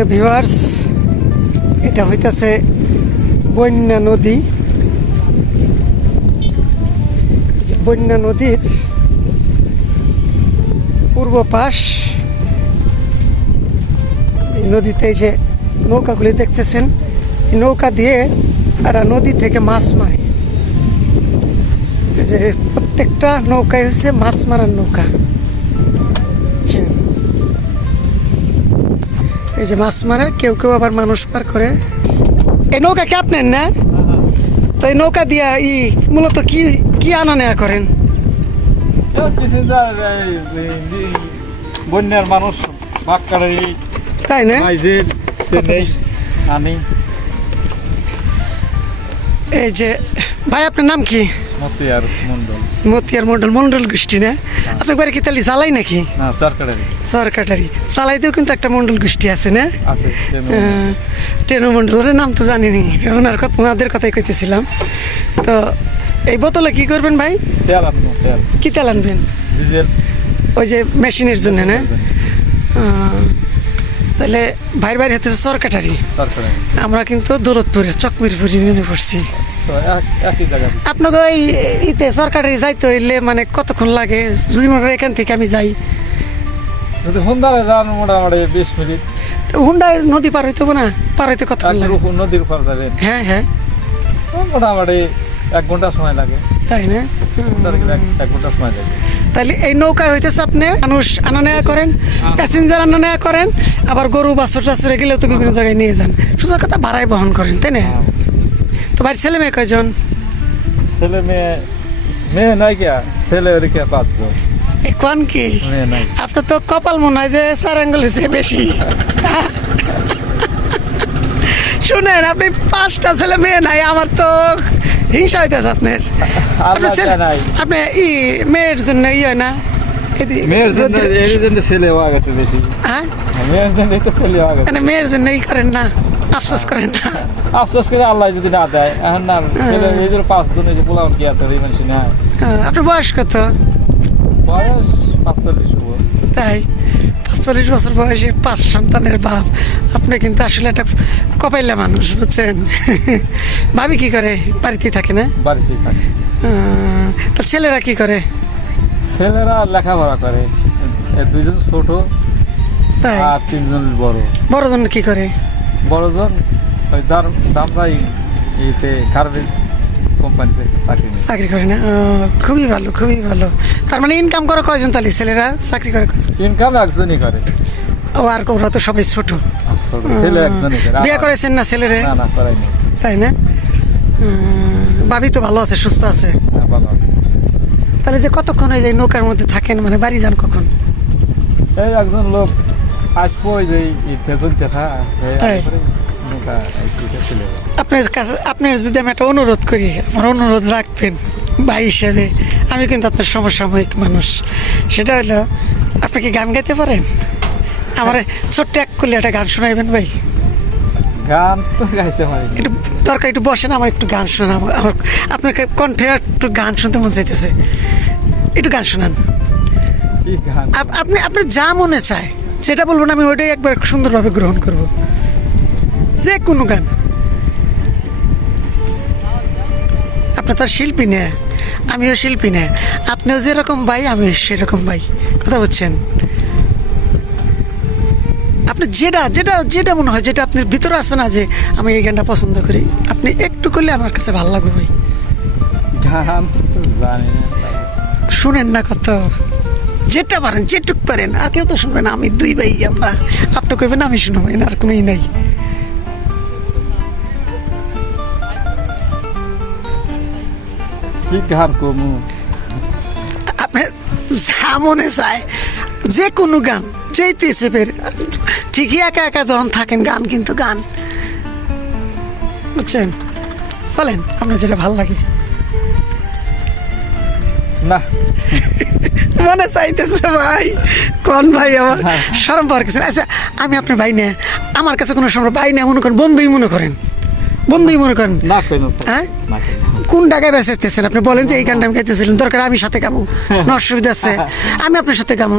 প্রিয় ভিউয়ার্স, এটা হইতাছে বন্যা নদী। বন্যা নদীর পূর্ব পাশ, এই নদীতে যে নৌকাগুলি দেখতেছেন নৌকা দিয়ে এরা নদী থেকে মাছ মারে। যে প্রত্যেকটা নৌকায় হচ্ছে মাছ মারার নৌকা। এই যে মাছ মারে কেউ কেউ আবার মানুষ পার করে। এই নৌকা কি আপনার না? তো এই নৌকা দিয়া ই মূলত কি কি আনা নেয়া করেন? বন্যার মানুষ তাই না? এই যে ভাই আপনার নাম কি? মতিয়ার মন্ডল মতিয়ার মন্ডল মন্ডল গোষ্ঠী না? আপনার বাড়ি কি তাহলে জ্বালাই নাকি? না চারকাটারি। সরকারি চালাইতেও কিন্তু একটা মন্ডল গোষ্ঠী আছে না? আছে টেনু মন্ডলের নাম তো জানি নি ওনার কথা ওনাদের কথাই কইতেছিলাম। তো এই বোতলে কি করবেন ভাই? তেল আনব তেল। কি তেল আনবেন? ডিজেল। ওই যে মেশিনের জন্য না? তাহলে ভাইয়ের বাড়ি হচ্ছে সরকারি আমরা কিন্তু দূরত্বরে চকমিরপুর ইউনিয়নে পড়ছি আপনাকে ওই ইতে সরকারি যাইতে হইলে মানে কতক্ষণ লাগে? যদি মনে করেন এখান থেকে আমি যাই। যদি হুন্দারে যান মোটামুটি বিশ মিনিট। তো হুন্ডায় নদী পার হইতে না? পার হইতে উপর নদীর উপর যাবেন হ্যাঁ হ্যাঁ। মোটামুটি এক ঘণ্টা সময় লাগে। তাই না? এক- এক ঘণ্টা সময় লাগে। তাহলে এই নৌকায় হইতেছে আপনি মানুষ আনা নেয়া করেন প্যাসেঞ্জার আনা নেয়া করেন আবার গরু বাছর টাছরে গেলেও তো বিভিন্ন জায়গায় নিয়ে যান। শুধু কথা ভাড়ায় বহন করেন তাই না? তো বাড়ির ছেলে মেয়ে কয়জন? ছেলে মেয়ে মেয়ে নাই কিয়া ছেলে ওদিকে পাঁচজন। এ কোন কি? আপনার তো কপাল মনে হয় যে চার আঙ্গুল হয়েছে বেশি। শুনেন আপনি পাঁচটা ছেলে মেয়ে নাই আমার তো হিংসা হইতেছে আপনার। আপনার ছেলে নাই। আপনি ই মেয়ের জন্য ই হয় না? মেয়ের জন্য এর জন্য ছেলে হওয়া গেছে বেশি হ্যাঁ মেয়ের জন্য ছেলে হওয়া গেছে মানে মেয়ের জন্য ই করেন না আফসোস করেন না আফসোস করে আল্লাহ যদি না দেয় এখন না ছেলে এই পাঁচ দিন এই যে পোলাউন কি এত এই মানুষ না আপনার বয়স কত বয়স পাঁচচল্লিশ তাই পাঁচচল্লিশ বছর বয়সে পাঁচ সন্তানের বাপ আপনি কিন্তু আসলে একটা কপাইলা মানুষ বুঝছেন ভাবি কি করে বাড়িতেই থাকে না বাড়িতেই থাকে তা ছেলেরা কি করে ছেলেরা লেখাপড়া করে। এ দুইজন ছোট তাই? আর তিনজন বড়। বড়জন কি করে? বড়জন ওই দাম দামরাই এতে গার্মেন্টস কোম্পানিতে চাকরি চাকরি করে না? খুবই ভালো খুবই ভালো। তার মানে ইনকাম করে কয়জন তাহলে ছেলেরা? চাকরি করে ইনকাম একজনই করে। ও আর ওরা তো সবাই ছোট। ছেলে একজনই করে। বিয়ে করেছেন না ছেলেরে? না না করাইনি তাই না? ভাবি তো ভালো আছে সুস্থ আছে। তাহলে যে কতক্ষণ এই যে নৌকার মধ্যে থাকেন? মানে বাড়ি যান কখন? এই একজন লোক আসব ওই যে তেজন দেখা। আপনার কাছে আপনার যদি আমি একটা অনুরোধ করি আমার অনুরোধ রাখবেন ভাই হিসেবে আমি কিন্তু আপনার সমসাময়িক মানুষ। সেটা হলো আপনি কি গান গাইতে পারেন? আমার ছোট্ট এক করলে একটা গান শোনাইবেন ভাই। গান তো গাইতে পারি একটু দরকার একটু বসেন আমার একটু গান শোনা আমার আমার আপনার কণ্ঠে একটু গান শুনতে মন চাইতেছে। একটু গান শোনান। আপনি আপনার যা মনে চায় সেটা বলব না আমি ওইটাই একবার সুন্দরভাবে গ্রহণ করব। যে কোনো গান। আপনি তো শিল্পী না আমিও শিল্পী না। আপনিও যেরকম ভাই আমিও সেরকম ভাই। কথা বলছেন? আপনি যেটা যেটা যেটা মনে হয় যেটা আপনার ভিতরে আছে না যে আমি এই গানটা পছন্দ করি আপনি একটু করলে আমার কাছে ভালো লাগবে ভাই। গান জানি না শুনেন না কত। যেটা পারেন যেটুক পারেন আর কেউ তো শুনবেন আমি দুই ভাই আমরা। আপনি কইবেন আমি শুনবেন আর কোনোই নাই। আপনার যা মনে চায় যে কোনো গান। ঠিকই একা একা যখন থাকেন গান কিন্তু গান। বুঝছেন? বলেন আপনার যেটা ভালো লাগে। না। মনে চাইতেছে ভাই কোন ভাই আমার সরম পাওয়ার কিছু আচ্ছা আমি আপনার ভাই না আমার কাছে কোনো সময় ভাই না মনে করেন বন্ধুই মনে করেন। বন্ধুই মনে করেন। হ্যাঁ? কোন? ডাকায় বেঁচেতেছেন আপনি বলেন যে এই গানটা আমি গাইতেছিলেন দরকার আমি সাথে গামো। না অসুবিধা আছে? আমি আপনার সাথে গামো।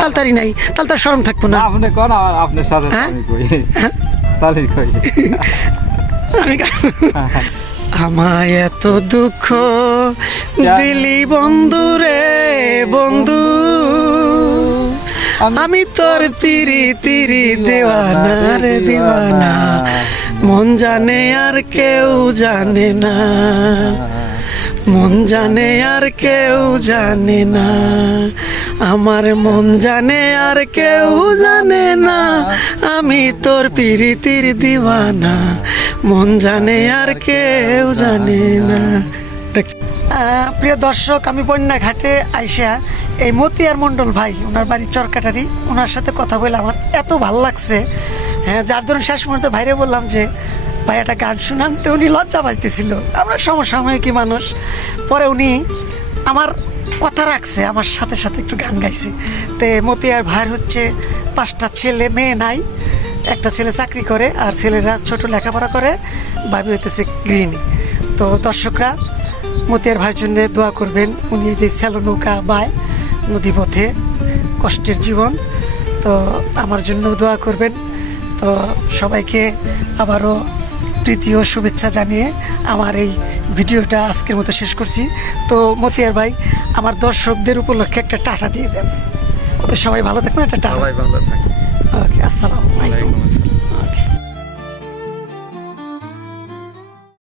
তালতারি নাই তালতার সরম থাকব না। আপনি কোন আর আপনার সাথে হ্যাঁ? আমি কই আমি আমায় এত দুঃখ দিলি বন্ধু রে বন্ধু। আমি তোর পিরি তিরি দেওয়ানা রে দেওয়ানা। মন জানে আর কেউ জানে না। মন জানে আর কেউ জানে না। আমার মন জানে আর কেউ জানে না। আমি তোর পিরিতির দিওয়ানা। মন জানে আর কেউ জানে না। প্রিয় দর্শক, আমি বন্যা ঘাটে আইসা এই মতিয়ার মণ্ডল ভাই, ওনার বাড়ি চরকাটারি, ওনার সাথে কথা বলে আমার এত ভালো লাগছে। হ্যাঁ যার ধরুন শেষ মুহূর্তে বাইরে বললাম যে, ভাই, একটা গান শুনান। তো উনি লজ্জা পাইতেছিল। আমরা সমসাময়িকী মানুষ। পরে উনি আমার কথা রাখছে, আমার সাথে সাথে একটু গান গাইছে। তে মতিয়ার ভাইয়ের হচ্ছে পাঁচটা ছেলে, মেয়ে নাই, একটা ছেলে চাকরি করে আর ছেলেরা ছোট লেখাপড়া করে, ভাবি হইতেছে গৃহিণী। তো দর্শকরা, মতিয়ার ভাইয়ের জন্য দোয়া করবেন, উনি যে স্যালো নৌকা বায় নদীপথে কষ্টের জীবন, তো আমার জন্য দোয়া করবেন। তো সবাইকে আবারও প্রীতি ও শুভেচ্ছা জানিয়ে আমার এই ভিডিওটা আজকের মতো শেষ করছি। তো মতিয়ার ভাই আমার দর্শকদের উপলক্ষে একটা টাটা দিয়ে দেন। সবাই ভালো থাকবেন একটা টাটা। ওকে আসসালামু আলাইকুম। আসসালাম।